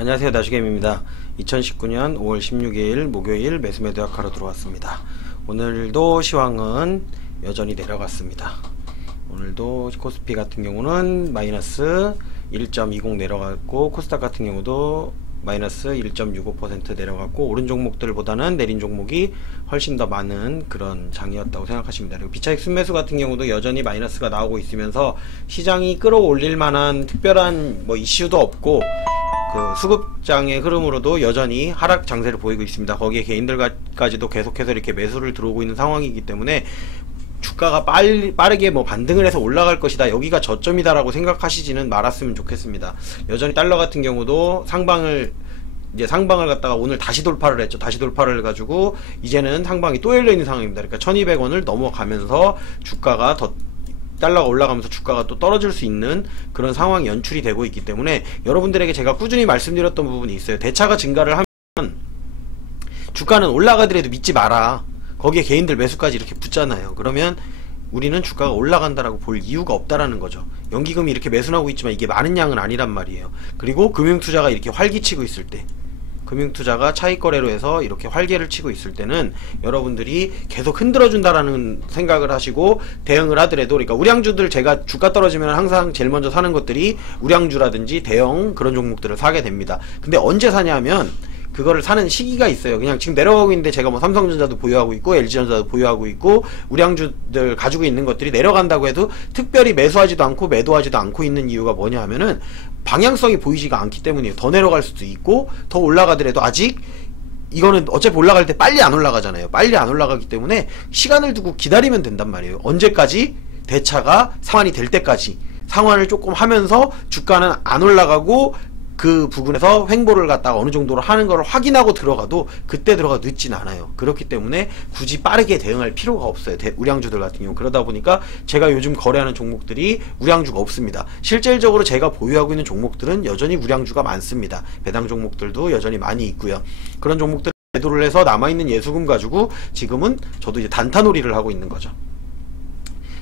안녕하세요, 나주겜입니다. 2019년 5월 16일 목요일 매수매도 약화로 들어왔습니다. 오늘도 시황은 여전히 내려갔습니다. 오늘도 코스피 같은 경우는 마이너스 1.20 내려갔고, 코스닥 같은 경우도 마이너스 1.65% 내려갔고, 오른 종목들보다는 내린 종목이 훨씬 더 많은 그런 장이었다고 생각하시면 됩니다. 그리고 비차익 순매수 같은 경우도 여전히 마이너스가 나오고 있으면서 시장이 끌어올릴 만한 특별한 이슈도 없고, 그 수급장의 흐름으로도 여전히 하락 장세를 보이고 있습니다. 거기에 개인들까지도 계속해서 이렇게 매수를 들어오고 있는 상황이기 때문에 주가가 빠르게 반등을 해서 올라갈 것이다, 여기가 저점이다 라고 생각하시지는 말았으면 좋겠습니다. 여전히 달러 같은 경우도 상방을 갖다가 오늘 다시 돌파를 했죠. 다시 돌파를 해가지고 이제는 상방이 또 열려있는 상황입니다. 그러니까 1200원을 넘어가면서 주가가 달러가 올라가면서 주가가 또 떨어질 수 있는 그런 상황이 연출이 되고 있기 때문에 여러분들에게 제가 꾸준히 말씀드렸던 부분이 있어요. 대차가 증가를 하면 주가는 올라가더라도 믿지 마라. 거기에 개인들 매수까지 이렇게 붙잖아요. 그러면 우리는 주가가 올라간다라고 볼 이유가 없다라는 거죠. 연기금이 이렇게 매수하고 있지만 이게 많은 양은 아니란 말이에요. 그리고 금융투자가 이렇게 활기치고 있을 때, 금융투자가 차익거래로 해서 이렇게 활개를 치고 있을 때는 여러분들이 계속 흔들어준다라는 생각을 하시고 대응을 하더라도, 그러니까 우량주들, 제가 주가 떨어지면 항상 제일 먼저 사는 것들이 우량주라든지 대형 그런 종목들을 사게 됩니다. 근데 언제 사냐면 그거를 사는 시기가 있어요. 그냥 지금 내려가고 있는데 제가 삼성전자도 보유하고 있고 LG전자도 보유하고 있고 우량주들 가지고 있는 것들이 내려간다고 해도 특별히 매수하지도 않고 매도하지도 않고 있는 이유가 뭐냐 하면은 방향성이 보이지가 않기 때문이에요. 더 내려갈 수도 있고 더 올라가더라도 아직 이거는 어차피 올라갈 때 빨리 안 올라가잖아요. 빨리 안 올라가기 때문에 시간을 두고 기다리면 된단 말이에요. 언제까지? 대차가 상환이 될 때까지 상환을 조금 하면서 주가는 안 올라가고 그 부분에서 횡보를 갖다가 어느 정도로 하는 걸 확인하고 들어가도 그때 들어가 늦진 않아요. 그렇기 때문에 굳이 빠르게 대응할 필요가 없어요. 우량주들 같은 경우. 그러다 보니까 제가 요즘 거래하는 종목들이 우량주가 없습니다. 실질적으로 제가 보유하고 있는 종목들은 여전히 우량주가 많습니다. 배당 종목들도 여전히 많이 있고요. 그런 종목들 매도를 해서 남아있는 예수금 가지고 지금은 저도 이제 단타놀이를 하고 있는 거죠.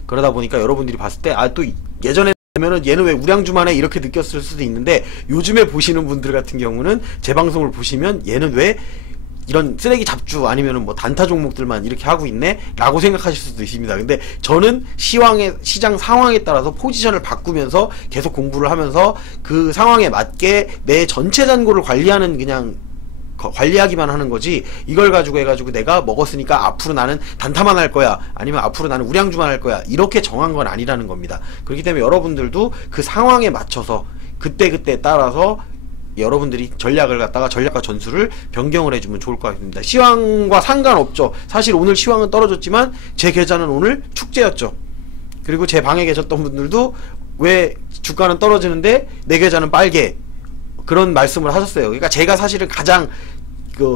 그러다 보니까 여러분들이 봤을 때 또 예전에 그러면은 얘는 왜 우량주만 해, 이렇게 느꼈을 수도 있는데, 요즘에 보시는 분들 같은 경우는 제 방송을 보시면 얘는 왜 이런 쓰레기 잡주 아니면은 단타 종목들만 이렇게 하고 있네 라고 생각하실 수도 있습니다. 근데 저는 시장 상황에 따라서 포지션을 바꾸면서 계속 공부를 하면서 그 상황에 맞게 내 전체 잔고를 관리하기만 하는 거지, 이걸 가지고 해가지고 내가 먹었으니까 앞으로 나는 단타만 할 거야, 아니면 앞으로 나는 우량주만 할 거야, 이렇게 정한 건 아니라는 겁니다. 그렇기 때문에 여러분들도 그 상황에 맞춰서 그때그때 따라서 여러분들이 전략과 전술을 변경을 해주면 좋을 것 같습니다. 시황과 상관없죠. 사실 오늘 시황은 떨어졌지만 제 계좌는 오늘 축제였죠. 그리고 제 방에 계셨던 분들도 왜 주가는 떨어지는데 내 계좌는 빨개, 그런 말씀을 하셨어요. 그러니까 제가 사실은 가장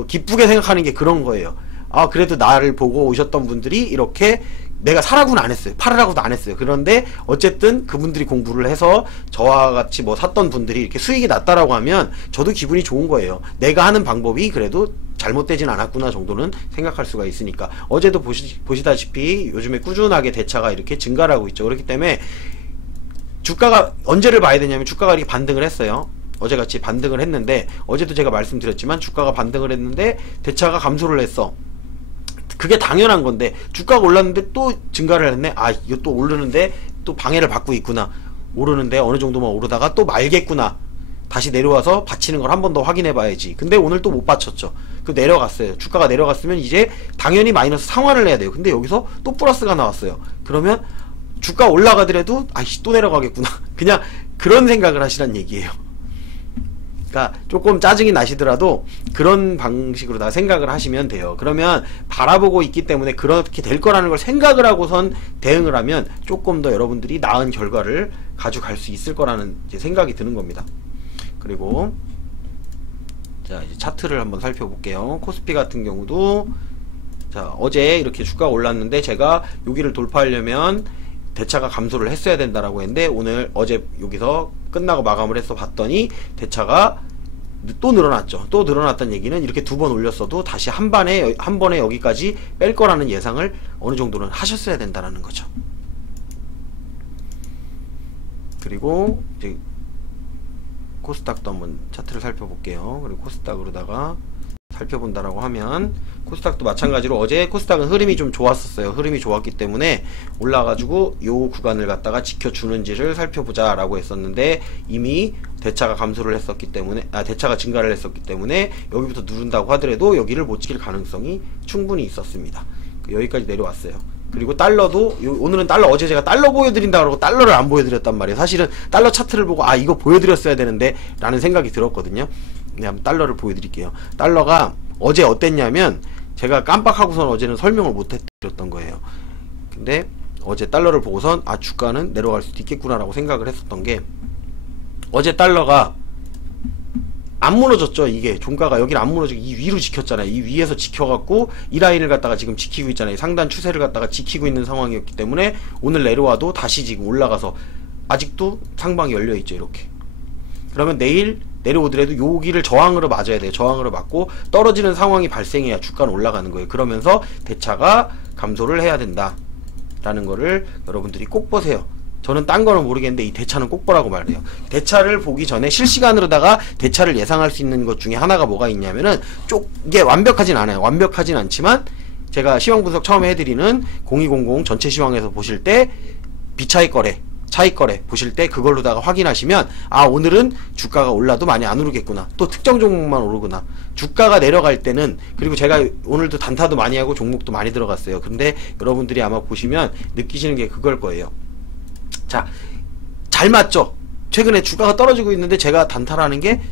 기쁘게 생각하는 게 그런 거예요. 아, 그래도 나를 보고 오셨던 분들이 이렇게 내가 사라고는 안 했어요. 팔으라고도 안 했어요. 그런데 어쨌든 그분들이 공부를 해서 저와 같이 샀던 분들이 이렇게 수익이 났다라고 하면 저도 기분이 좋은 거예요. 내가 하는 방법이 그래도 잘못되진 않았구나 정도는 생각할 수가 있으니까. 어제도 보시다시피 요즘에 꾸준하게 대차가 이렇게 증가를 하고 있죠. 그렇기 때문에 주가가 언제를 봐야 되냐면, 주가가 이렇게 반등을 했어요. 어제같이 반등을 했는데, 어제도 제가 말씀드렸지만 주가가 반등을 했는데 대차가 감소를 했어. 그게 당연한 건데 주가가 올랐는데 또 증가를 했네. 아, 이거 또 오르는데 또 방해를 받고 있구나. 오르는데 어느 정도만 오르다가 또 말겠구나. 다시 내려와서 받치는 걸 한 번 더 확인해 봐야지. 근데 오늘 또 못 받쳤죠. 내려갔어요. 주가가 내려갔으면 이제 당연히 마이너스 상환을 해야 돼요. 근데 여기서 또 플러스가 나왔어요. 그러면 주가 올라가더라도 아이씨 또 내려가겠구나. 그냥 그런 생각을 하시란 얘기예요. 그러니까 조금 짜증이 나시더라도 그런 방식으로 다 생각을 하시면 돼요. 그러면 바라보고 있기 때문에 그렇게 될 거라는 걸 생각을 하고선 대응을 하면 조금 더 여러분들이 나은 결과를 가져갈 수 있을 거라는 이제 생각이 드는 겁니다. 그리고 자, 이제 차트를 한번 살펴볼게요. 코스피 같은 경우도 자, 어제 이렇게 주가가 올랐는데 제가 여기를 돌파하려면 대차가 감소를 했어야 된다라고 했는데, 어제 여기서 끝나고 마감을 해서 봤더니 대차가 또 늘어났죠. 또 늘어났다는 얘기는 이렇게 두 번 올렸어도 다시 한 번에 여기까지 뺄 거라는 예상을 어느 정도는 하셨어야 된다라는 거죠. 그리고 이제 코스닥도 한번 차트를 살펴볼게요. 그리고 코스닥으로다가 살펴본다라고 하면 코스닥도 마찬가지로 어제 코스닥은 흐름이 좀 좋았었어요. 흐름이 좋았기 때문에 올라가지고 요 구간을 갖다가 지켜주는지를 살펴보자 라고 했었는데 이미 대차가 감소를 했었기 때문에 대차가 증가를 했었기 때문에 여기부터 누른다고 하더라도 여기를 못 지킬 가능성이 충분히 있었습니다. 여기까지 내려왔어요. 그리고 달러도 오늘은 달러, 어제 제가 달러 보여드린다 그러고 달러를 안 보여드렸단 말이에요. 사실은 달러 차트를 보고 이거 보여드렸어야 되는데 라는 생각이 들었거든요. 네, 한번 달러를 보여드릴게요. 달러가 어제 어땠냐면 제가 깜빡하고선 어제는 설명을 못 해드렸던 거예요. 근데 어제 달러를 보고선 주가는 내려갈 수도 있겠구나 라고 생각을 했었던 게, 어제 달러가 안 무너졌죠. 이게 종가가 여기를 안 무너지고 이 위로 지켰잖아요. 이 위에서 지켜갖고 이 라인을 갖다가 지금 지키고 있잖아요. 상단 추세를 갖다가 지키고 있는 상황이었기 때문에 오늘 내려와도 다시 지금 올라가서 아직도 상방이 열려있죠. 이렇게. 그러면 내일 내려오더라도 여기를 저항으로 맞아야 돼요. 저항으로 맞고 떨어지는 상황이 발생해야 주가는 올라가는 거예요. 그러면서 대차가 감소를 해야 된다 라는 거를 여러분들이 꼭 보세요. 저는 딴 거는 모르겠는데 이 대차는 꼭 보라고 말해요. 대차를 보기 전에 실시간으로다가 대차를 예상할 수 있는 것 중에 하나가 뭐가 있냐면은 이게 완벽하진 않아요. 완벽하진 않지만 제가 시황 분석 처음에 해드리는 0200 전체 시황에서 보실 때 비차익 거래, 차익 거래 보실 때 그걸로다가 확인하시면 오늘은 주가가 올라도 많이 안 오르겠구나, 또 특정 종목만 오르구나, 주가가 내려갈 때는, 그리고 제가 오늘도 단타도 많이 하고 종목도 많이 들어갔어요. 근데 여러분들이 아마 보시면 느끼시는 게 그걸 거예요. 자, 잘 맞죠? 최근에 주가가 떨어지고 있는데 제가 단타라는 게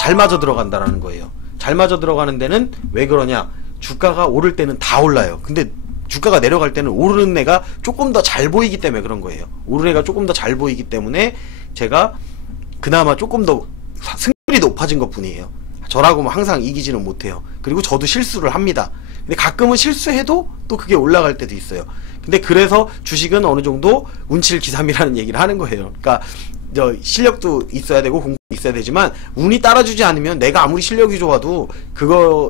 잘 맞아 들어간다라는 거예요. 잘 맞아 들어가는 데는 왜 그러냐? 주가가 오를 때는 다 올라요. 근데 주가가 내려갈 때는 오르는 애가 조금 더 잘 보이기 때문에 그런 거예요. 오르는 애가 조금 더 잘 보이기 때문에 제가 그나마 조금 더 승률이 높아진 것 뿐이에요. 저라고 뭐 항상 이기지는 못해요. 그리고 저도 실수를 합니다. 근데 가끔은 실수해도 또 그게 올라갈 때도 있어요. 근데 그래서 주식은 어느 정도 운칠기삼이라는 얘기를 하는 거예요. 그러니까 실력도 있어야 되고 공부도 있어야 되지만 운이 따라주지 않으면 내가 아무리 실력이 좋아도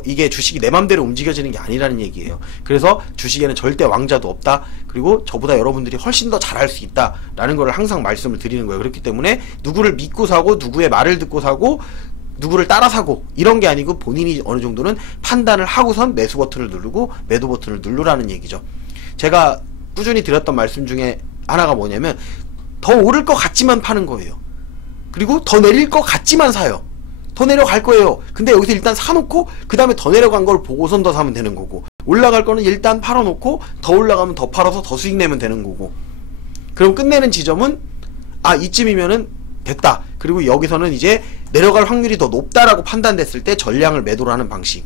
이게 주식이 내 맘대로 움직여지는 게 아니라는 얘기예요. 그래서 주식에는 절대 왕자도 없다. 그리고 저보다 여러분들이 훨씬 더 잘할 수 있다 라는 걸 항상 말씀을 드리는 거예요. 그렇기 때문에 누구를 믿고 사고 누구의 말을 듣고 사고 누구를 따라 사고 이런 게 아니고 본인이 어느 정도는 판단을 하고선 매수 버튼을 누르고 매도 버튼을 누르라는 얘기죠. 제가 꾸준히 드렸던 말씀 중에 하나가 뭐냐면 더 오를 것 같지만 파는 거예요. 그리고 더 내릴 것 같지만 사요. 더 내려갈 거예요. 근데 여기서 일단 사놓고 그 다음에 더 내려간 걸 보고선 더 사면 되는 거고, 올라갈 거는 일단 팔아놓고 더 올라가면 더 팔아서 더 수익 내면 되는 거고, 그럼 끝내는 지점은 이쯤이면은 됐다. 그리고 여기서는 이제 내려갈 확률이 더 높다라고 판단됐을 때 전량을 매도를 하는 방식,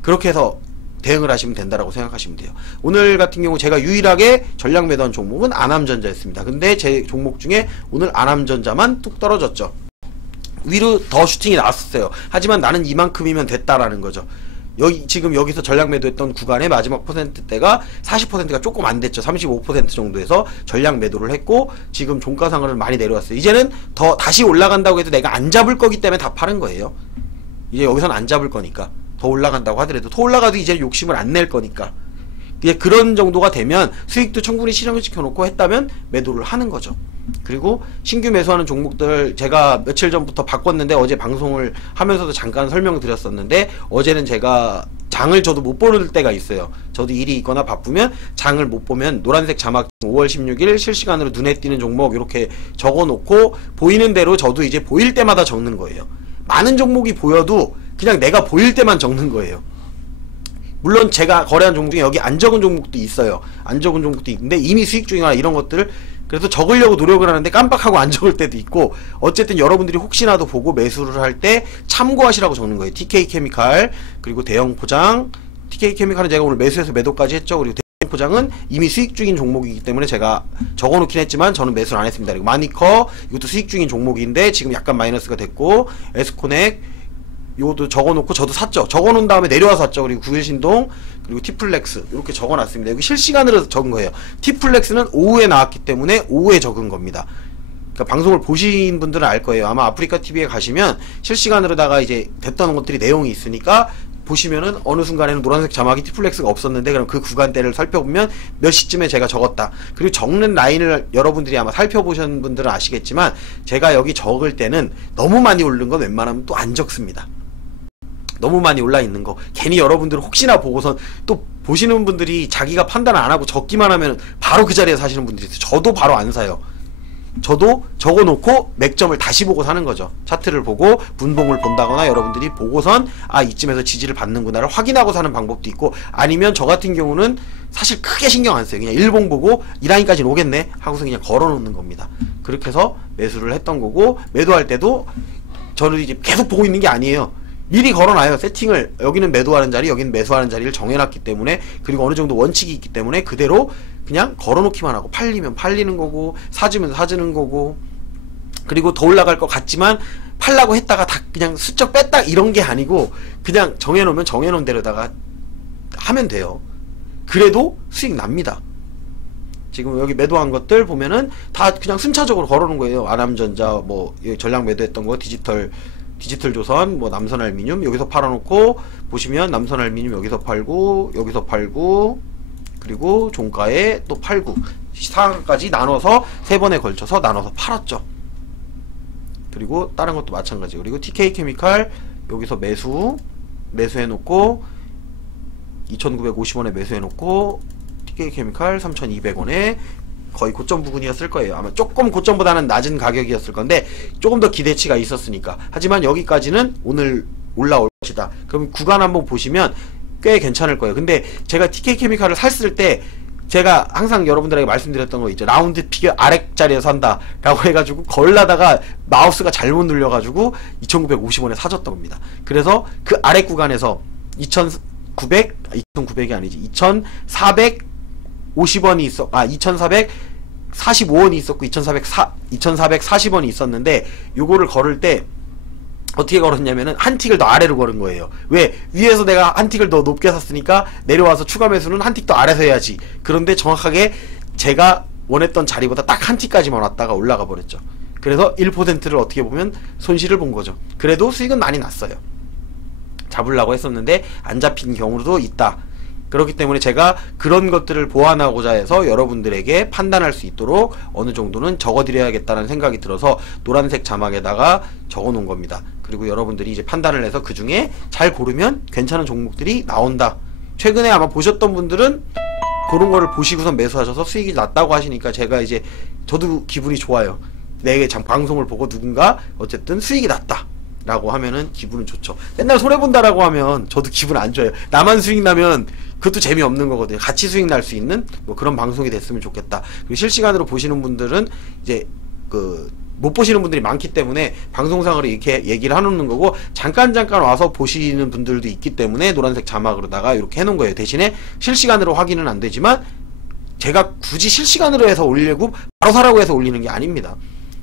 그렇게 해서 대응을 하시면 된다라고 생각하시면 돼요. 오늘 같은 경우 제가 유일하게 전량 매도한 종목은 아남전자였습니다. 근데 제 종목 중에 오늘 아남전자만 뚝 떨어졌죠. 위로 더 슈팅이 나왔었어요. 하지만 나는 이만큼이면 됐다라는 거죠. 지금 여기서 전량 매도했던 구간의 마지막 퍼센트대가 40%가 조금 안 됐죠. 35% 정도에서 전량 매도를 했고 지금 종가상으로는 많이 내려왔어요. 이제는 다시 올라간다고 해도 내가 안 잡을 거기 때문에 다 파는 거예요. 이제 여기서는 안 잡을 거니까. 더 올라간다고 하더라도 더 올라가도 이제 욕심을 안 낼 거니까. 이제 그런 정도가 되면 수익도 충분히 실현시켜 놓고 했다면 매도를 하는 거죠. 그리고 신규 매수하는 종목들 제가 며칠 전부터 바꿨는데 어제 방송을 하면서도 잠깐 설명드렸었는데, 어제는 제가 장을 저도 못 보는 때가 있어요. 저도 일이 있거나 바쁘면 장을 못 보면 노란색 자막 5월 16일 실시간으로 눈에 띄는 종목 이렇게 적어 놓고 보이는 대로 저도 이제 보일 때마다 적는 거예요. 많은 종목이 보여도 그냥 내가 보일 때만 적는 거예요. 물론 제가 거래한 종목 중에 여기 안 적은 종목도 있어요. 안 적은 종목도 있는데 이미 수익 중이거나 이런 것들을 그래서 적으려고 노력을 하는데 깜빡하고 안 적을 때도 있고, 어쨌든 여러분들이 혹시나도 보고 매수를 할 때 참고하시라고 적는 거예요. TK케미칼, 그리고 대형포장. TK케미칼은 제가 오늘 매수해서 매도까지 했죠. 그리고 대형포장은 이미 수익 중인 종목이기 때문에 제가 적어놓긴 했지만 저는 매수를 안 했습니다. 그리고 마니커, 이것도 수익 중인 종목인데 지금 약간 마이너스가 됐고, 에스코넥 요것도 적어놓고 저도 샀죠. 적어놓은 다음에 내려와서 샀죠. 그리고 구일신동, 그리고 티플렉스 이렇게 적어놨습니다. 여기 실시간으로 적은 거예요. 티플렉스는 오후에 나왔기 때문에 오후에 적은 겁니다. 그러니까 방송을 보신 분들은 알 거예요. 아마 아프리카 TV에 가시면 실시간으로다가 이제 됐던 것들이 내용이 있으니까 보시면은 어느 순간에는 노란색 자막이 T플렉스가 없었는데 그럼 그 구간대를 살펴보면 몇 시쯤에 제가 적었다. 그리고 적는 라인을 여러분들이 아마 살펴보신 분들은 아시겠지만 제가 여기 적을 때는 너무 많이 오른 건 웬만하면 또 안 적습니다. 너무 많이 올라 있는 거 괜히 여러분들은 혹시나 보고선 또 보시는 분들이 자기가 판단을 안 하고 적기만 하면 바로 그 자리에 사시는 분들이 있어요. 저도 바로 안 사요. 저도 적어놓고 맥점을 다시 보고 사는 거죠. 차트를 보고 분봉을 본다거나 여러분들이 보고선 아 이쯤에서 지지를 받는구나를 확인하고 사는 방법도 있고, 아니면 저 같은 경우는 사실 크게 신경 안 써요. 그냥 일봉 보고 이 라인까지는 오겠네 하고서 그냥 걸어놓는 겁니다. 그렇게 해서 매수를 했던 거고, 매도할 때도 저는 이제 계속 보고 있는 게 아니에요. 미리 걸어놔요. 세팅을, 여기는 매도하는 자리, 여기는 매수하는 자리를 정해놨기 때문에, 그리고 어느 정도 원칙이 있기 때문에 그대로 그냥 걸어놓기만 하고, 팔리면 팔리는 거고 사주면 사주는 거고, 그리고 더 올라갈 것 같지만 팔라고 했다가 다 그냥 슬쩍 뺐다 이런 게 아니고 그냥 정해놓으면 정해놓은 대로다가 하면 돼요. 그래도 수익 납니다. 지금 여기 매도한 것들 보면은 다 그냥 순차적으로 걸어놓은 거예요. 아남전자, 뭐 전량 매도했던 거, 디지털조선, 뭐 남선알미늄 여기서 팔아놓고, 보시면 남선알미늄 여기서 팔고 여기서 팔고, 그리고 종가에 또 팔고, 상한가까지 나눠서 3번에 걸쳐서 나눠서 팔았죠. 그리고 다른 것도 마찬가지. 그리고 TK케미칼 여기서 매수해놓고 2,950원에 매수해놓고, TK케미칼 3,200원에 거의 고점 부근이었을 거예요. 아마 조금 고점보다는 낮은 가격이었을 건데 조금 더 기대치가 있었으니까. 하지만 여기까지는 오늘 올라올 것이다. 그럼 구간 한번 보시면 꽤 괜찮을 거예요. 근데 제가 TK케미칼을 샀을 때 제가 항상 여러분들에게 말씀드렸던 거 있죠. 라운드 피겨 아래자리에서 산다 라고 해가지고 걸라다가 마우스가 잘못 눌려가지고 2,950원에 사줬던 겁니다. 그래서 그 아래 구간에서 2,900이 아니지, 2,450원이 있어, 2,445원이 있었고 2,440원이 있었는데, 요거를 걸을 때 어떻게 걸었냐면은 한 틱을 더 아래로 걸은 거예요. 왜? 위에서 내가 한 틱을 더 높게 샀으니까 내려와서 추가 매수는 한 틱 더 아래서 해야지. 그런데 정확하게 제가 원했던 자리보다 딱 한 틱까지만 왔다가 올라가 버렸죠. 그래서 1%를 어떻게 보면 손실을 본 거죠. 그래도 수익은 많이 났어요. 잡으려고 했었는데 안 잡힌 경우도 있다. 그렇기 때문에 제가 그런 것들을 보완하고자 해서 여러분들에게 판단할 수 있도록 어느 정도는 적어드려야겠다는 생각이 들어서 노란색 자막에다가 적어 놓은 겁니다. 그리고 여러분들이 이제 판단을 해서 그 중에 잘 고르면 괜찮은 종목들이 나온다. 최근에 아마 보셨던 분들은 그런 거를 보시고선 매수하셔서 수익이 났다고 하시니까 제가 이제 저도 기분이 좋아요. 내 방송을 보고 누군가 어쨌든 수익이 났다 라고 하면은 기분은 좋죠. 맨날 손해본다라고 하면 저도 기분 안 좋아요. 나만 수익 나면 그것도 재미없는 거거든요. 같이 수익 날 수 있는 뭐 그런 방송이 됐으면 좋겠다. 그리고 실시간으로 보시는 분들은 이제 못 보시는 분들이 많기 때문에 방송상으로 이렇게 얘기를 해놓는 거고, 잠깐 와서 보시는 분들도 있기 때문에 노란색 자막으로다가 이렇게 해놓은 거예요. 대신에 실시간으로 확인은 안 되지만 제가 굳이 실시간으로 해서 올리려고 바로 사라고 해서 올리는 게 아닙니다.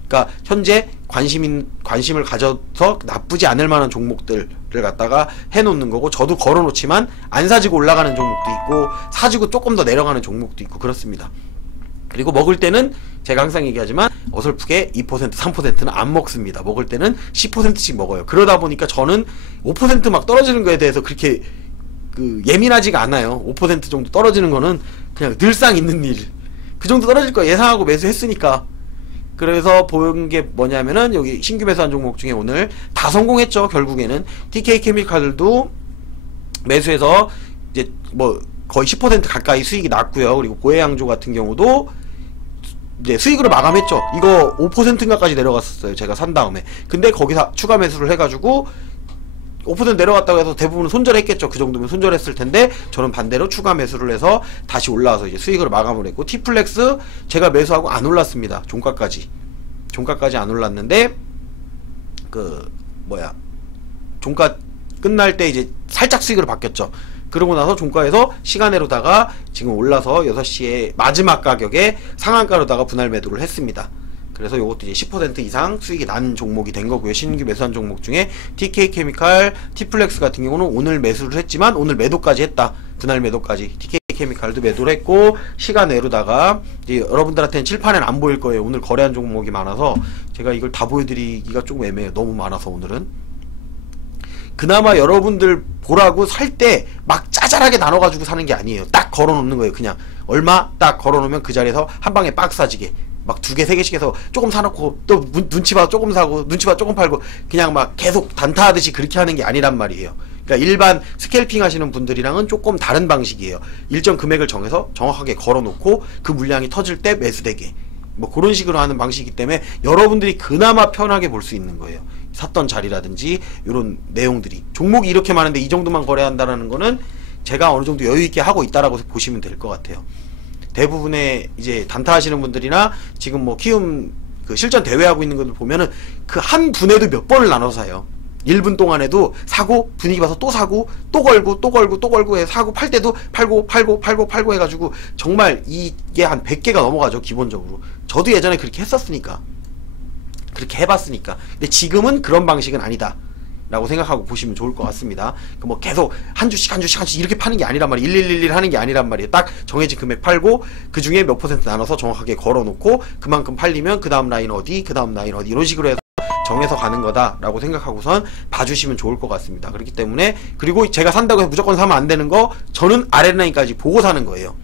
그러니까 현재 관심을 가져서 나쁘지 않을 만한 종목들을 갖다가 해놓는 거고, 저도 걸어놓지만 안 사지고 올라가는 종목도 있고 사지고 조금 더 내려가는 종목도 있고 그렇습니다. 그리고 먹을 때는 제가 항상 얘기하지만 어설프게 2% 3%는 안 먹습니다. 먹을 때는 10%씩 먹어요. 그러다 보니까 저는 5% 막 떨어지는 거에 대해서 그렇게 예민하지가 않아요. 5% 정도 떨어지는 거는 그냥 늘상 있는 일, 그 정도 떨어질 거 예상하고 매수했으니까. 그래서 본 게 뭐냐면은 여기 신규 매수한 종목 중에 오늘 다 성공했죠. 결국에는 TK케미칼들도 매수해서 이제 뭐 거의 10% 가까이 수익이 났고요. 그리고 고해양조 같은 경우도 이제 수익으로 마감했죠. 이거 5%인가까지 내려갔었어요. 제가 산 다음에. 근데 거기서 추가 매수를 해가지고 5% 내려갔다고 해서 대부분 손절했겠죠. 그 정도면 손절했을 텐데 저는 반대로 추가 매수를 해서 다시 올라와서 이제 수익으로 마감을 했고, T플렉스 제가 매수하고 안 올랐습니다. 종가까지 안 올랐는데 종가 끝날 때 이제 살짝 수익으로 바뀌었죠. 그러고 나서 종가에서 시간으로다가 지금 올라서 6시에 마지막 가격에 상한가로다가 분할 매도를 했습니다. 그래서 요것도 이제 10% 이상 수익이 난 종목이 된 거고요. 신규 매수한 종목 중에 TK케미칼, T플렉스 같은 경우는 오늘 매수를 했지만 오늘 매도까지 했다. 분할 매도까지. TK케미칼도 매도를 했고, 시간 내로다가 이제 여러분들한테는 칠판에는 안 보일 거예요. 오늘 거래한 종목이 많아서 제가 이걸 다 보여드리기가 조금 애매해요. 너무 많아서 오늘은. 그나마 여러분들 보라고 살 때 막 짜잘하게 나눠가지고 사는 게 아니에요. 딱 걸어놓는 거예요. 그냥 얼마 딱 걸어놓으면 그 자리에서 한 방에 박스 사지게 막 2개, 3개씩 해서 조금 사놓고 또 눈치 봐 조금 사고 눈치 봐 조금 팔고 그냥 막 계속 단타하듯이 그렇게 하는 게 아니란 말이에요. 그러니까 일반 스캘핑 하시는 분들이랑은 조금 다른 방식이에요. 일정 금액을 정해서 정확하게 걸어놓고 그 물량이 터질 때 매수되게 뭐 그런 식으로 하는 방식이기 때문에 여러분들이 그나마 편하게 볼 수 있는 거예요. 샀던 자리라든지 이런 내용들이 종목이 이렇게 많은데 이 정도만 거래한다라는 거는 제가 어느 정도 여유 있게 하고 있다라고 보시면 될 것 같아요. 대부분의 이제 단타 하시는 분들이나 지금 뭐 키움 그 실전 대회하고 있는 것들 보면은 그 한 분에도 몇 번을 나눠서 사요. 1분 동안에도 사고 분위기 봐서 또 사고 또 걸고 또 걸고 또 걸고 해 사고 팔 때도 팔고 해가지고 정말 이게 한 100개가 넘어가죠. 기본적으로 저도 예전에 그렇게 했었으니까 그렇게 해봤으니까. 근데 지금은 그런 방식은 아니다 라고 생각하고 보시면 좋을 것 같습니다. 그 뭐 계속 한 주씩 이렇게 파는 게 아니란 말이에요. 1111 하는 게 아니란 말이에요. 딱 정해진 금액 팔고 그 중에 몇 퍼센트 나눠서 정확하게 걸어놓고 그만큼 팔리면 그 다음 라인 어디 그 다음 라인 어디 이런 식으로 해서 정해서 가는 거다 라고 생각하고선 봐주시면 좋을 것 같습니다. 그렇기 때문에 그리고 제가 산다고 해서 무조건 사면 안 되는 거 저는 아랫라인까지 보고 사는 거예요.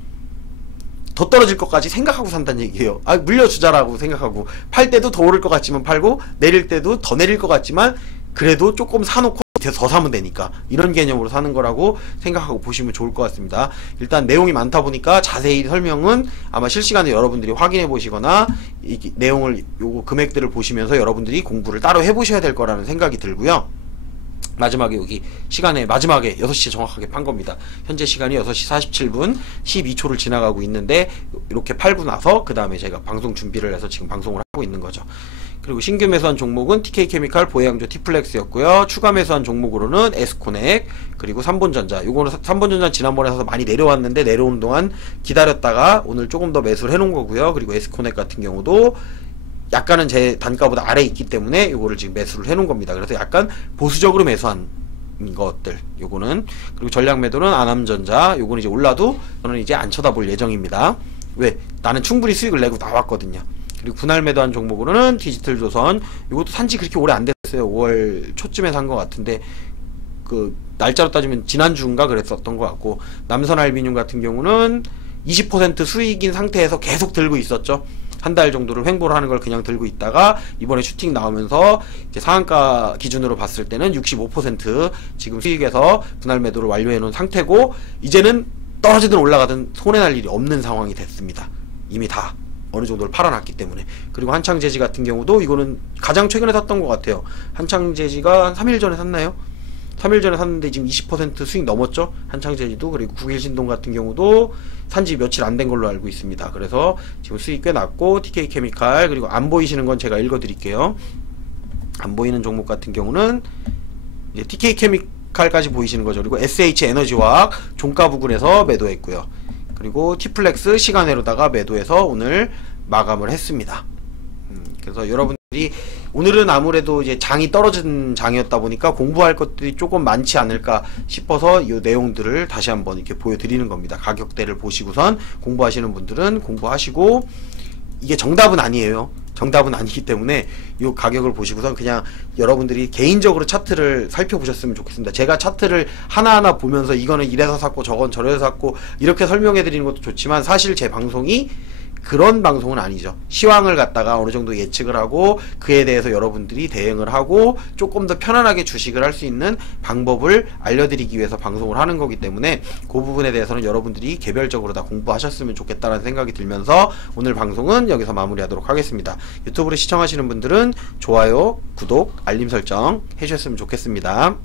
더 떨어질 것까지 생각하고 산다는 얘기예요. 아, 물려주자라고 생각하고 팔 때도 더 오를 것 같지만 팔고 내릴 때도 더 내릴 것 같지만 그래도 조금 사놓고 더 사면 되니까 이런 개념으로 사는 거라고 생각하고 보시면 좋을 것 같습니다. 일단 내용이 많다 보니까 자세히 설명은 아마 실시간에 여러분들이 확인해 보시거나 이 내용을 요거 금액들을 보시면서 여러분들이 공부를 따로 해보셔야 될 거라는 생각이 들고요. 마지막에 여기 시간에 마지막에 6시에 정확하게 판 겁니다. 현재 시간이 6시 47분 12초를 지나가고 있는데 이렇게 팔고 나서 그 다음에 제가 방송 준비를 해서 지금 방송을 하고 있는 거죠. 그리고 신규 매수한 종목은 TK케미칼, 보혜양조, 티플렉스였고요. 추가 매수한 종목으로는 에스코넥, 그리고 삼본전자. 요거는 삼본전자 지난번에 사서 많이 내려왔는데 내려오는 동안 기다렸다가 오늘 조금 더 매수를 해놓은 거고요. 그리고 에스코넥 같은 경우도 약간은 제 단가보다 아래에 있기 때문에 요거를 지금 매수를 해놓은 겁니다. 그래서 약간 보수적으로 매수한 것들 요거는. 그리고 전략 매도는 아남전자. 요거는 이제 올라도 저는 이제 안 쳐다볼 예정입니다. 왜? 나는 충분히 수익을 내고 나왔거든요. 그리고 분할 매도한 종목으로는 디지털조선. 이것도 산지 그렇게 오래 안 됐어요. 5월 초쯤에 산 것 같은데 그 날짜로 따지면 지난주인가 그랬었던 것 같고, 남선알비뇽 같은 경우는 20% 수익인 상태에서 계속 들고 있었죠. 한 달 정도를 횡보를 하는 걸 그냥 들고 있다가 이번에 슈팅 나오면서 이제 상한가 기준으로 봤을 때는 65% 지금 수익에서 분할 매도를 완료해 놓은 상태고, 이제는 떨어지든 올라가든 손해날 일이 없는 상황이 됐습니다. 이미 다 어느 정도를 팔아놨기 때문에. 그리고 한창제지 같은 경우도 이거는 가장 최근에 샀던 것 같아요. 한창제지가 한 3일 전에 샀나요? 3일 전에 샀는데 지금 20% 수익 넘었죠. 한창제지도. 그리고 국일신동 같은 경우도 산지 며칠 안 된 걸로 알고 있습니다. 그래서 지금 수익 꽤 났고, TK케미칼, 그리고 안 보이시는 건 제가 읽어드릴게요. 안 보이는 종목 같은 경우는 이제 TK케미칼까지 보이시는 거죠. 그리고 SH에너지화학 종가 부근에서 매도했고요. 그리고 티플렉스 시간외로다가 매도해서 오늘 마감을 했습니다. 그래서 여러분들이 오늘은 아무래도 이제 장이 떨어진 장이었다 보니까 공부할 것들이 조금 많지 않을까 싶어서 이 내용들을 다시 한번 이렇게 보여드리는 겁니다. 가격대를 보시고선 공부하시는 분들은 공부하시고, 이게 정답은 아니에요. 정답은 아니기 때문에 이 가격을 보시고선 그냥 여러분들이 개인적으로 차트를 살펴보셨으면 좋겠습니다. 제가 차트를 하나하나 보면서 이거는 이래서 샀고 저건 저래서 샀고 이렇게 설명해 드리는 것도 좋지만, 사실 제 방송이 그런 방송은 아니죠. 시황을 갖다가 어느 정도 예측을 하고 그에 대해서 여러분들이 대응을 하고 조금 더 편안하게 주식을 할 수 있는 방법을 알려드리기 위해서 방송을 하는 거기 때문에 그 부분에 대해서는 여러분들이 개별적으로 다 공부하셨으면 좋겠다는 생각이 들면서 오늘 방송은 여기서 마무리하도록 하겠습니다. 유튜브를 시청하시는 분들은 좋아요, 구독, 알림 설정 해주셨으면 좋겠습니다.